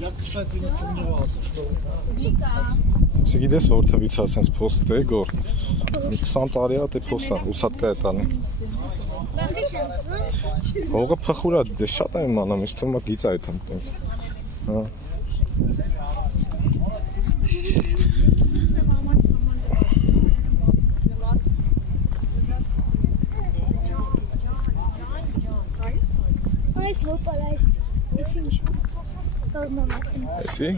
Я, кстати, не сомневался, что... Չգիտես որ թվից է սենց փոստ է գոր։ Մի 20 տարի է դե փոս է, ուսատկա է տանի։ Բախի չեմ Հողը փխուր է, դե շատ է իմանում, ինձ թվում է գիծ է այդտեղ տենց։ Հա։ Այս հոպարայս, ես ինչ կորմոնակտին։ Էսի։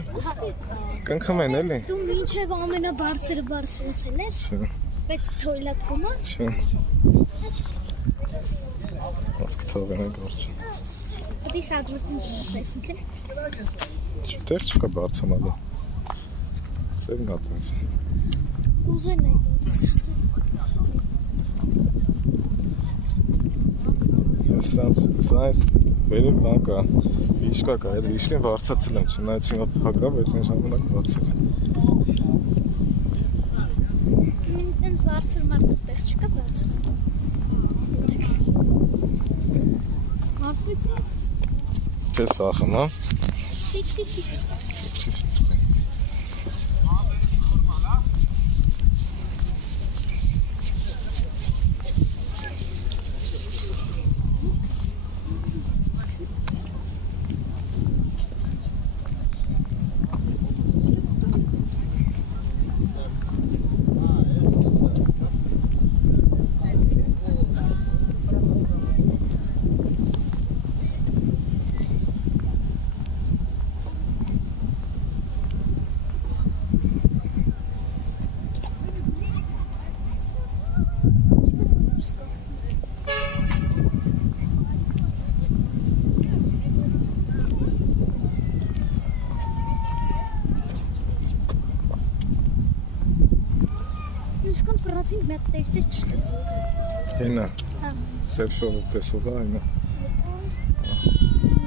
Կնքում են էլի։ Դու մինչև ամենաբարձրը բարձրացել ես, բայց թոյլակում ես։ Չէ։ Ասք թողեն է գործ։ Պետք է սադրուտին դրած ինքն։ Տեղ չկա բարձրանալու։ Ձևն է տենց։ Ուզեն է գործ։ Սրանց վերև բան կա, վիշկա կա, այդ վիշկեն վարձացել եմ, չնայած հիմա փակա, բայց այն ժամանակ բացել եմ։ Ինձ բարձր տեղ չկա բարձր։ Մարսույցից։ Չես վախում, հա։ Իսկան ֆրանսին մեկ տերտեր չտեսող։ Հենա։ Հա։ Սև շորով տեսող է այնա։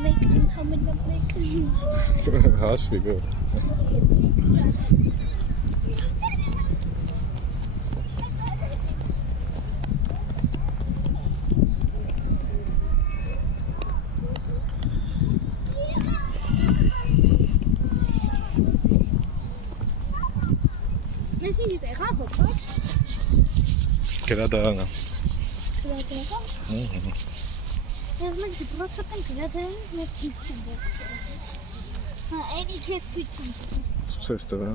Մեկ ընդհանրապես մեկ։ Հաշվի գոր։ Մեզ ինչ տեղա հոպար։ Գրադարանը։ Գրադարան։ Ես մենք դպրոցական գրադարանից մեր քիչ են դարձել։ Հա, այնի քեզ ցույց եմ տալու։ Ցույց տվա։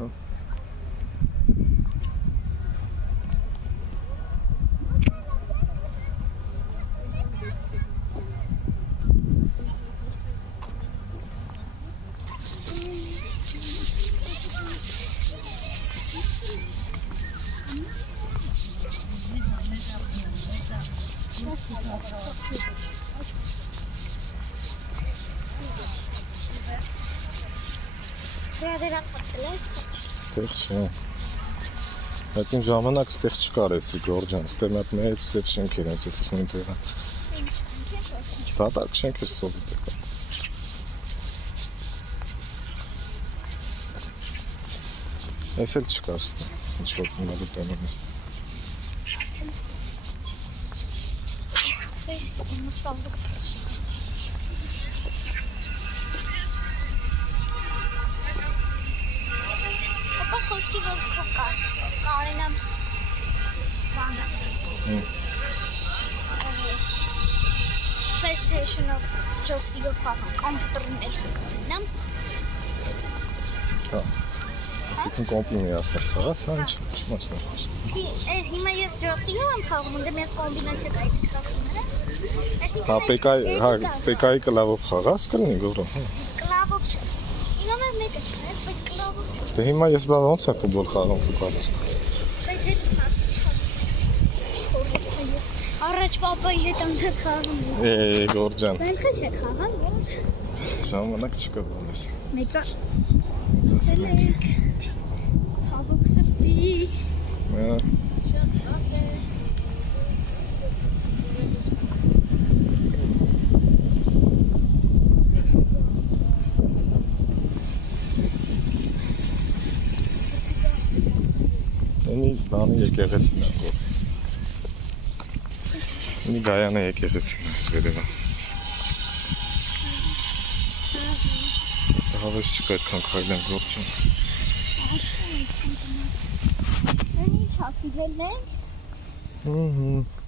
Գրադարան մտել ես։ Ստեղ չէ։ Բայց իմ ժամանակ ստեղ չկար էսի Գորջան, ստեղ մի հատ մեծ սև շենք էր այնպես էս նույն տեղը։ Դատարկ շենք էր սովիտ է։ Էս էլ չկար ստեղ, ինչ որ մնալու տանում է։ Ես մսալու Խոսքի որ քո կարենամ բանը PlayStation-ով joystick-ով խաղամ, կոմպյուտերն էլ կարենամ Հա, այսինքն կոմպլիմի ասնես խաղաս, հա ինչ մասնար Հիմա ես joystick-ով եմ խաղում, ընդ մեծ կոմբինացիա կա այդ խաղումները Հա, պեկայի կլավով խաղաս կլինի գորը Կլավով չէ Ինոմ եմ մեկ է չնայց, բայց կլավով չէ Դե հիմա ես բա ոնց եմ ֆուտբոլ խաղում ու կարծ Բայց հետ խաղում ես Առաջ պապայի հետ անդադ խաղում Գորջան Բելխը չէ խաղան, Ժամանակ չկա բան ես Մեծացել եք Ցավոք սրտի Հա Բանի եկեղեցին է որ Մի Գայանա եկեղեցին է վերևը։ Այստեղ հավես չկա այդքան քայլեմ գործում։ Ինչ ասի հելնենք։ Հհ։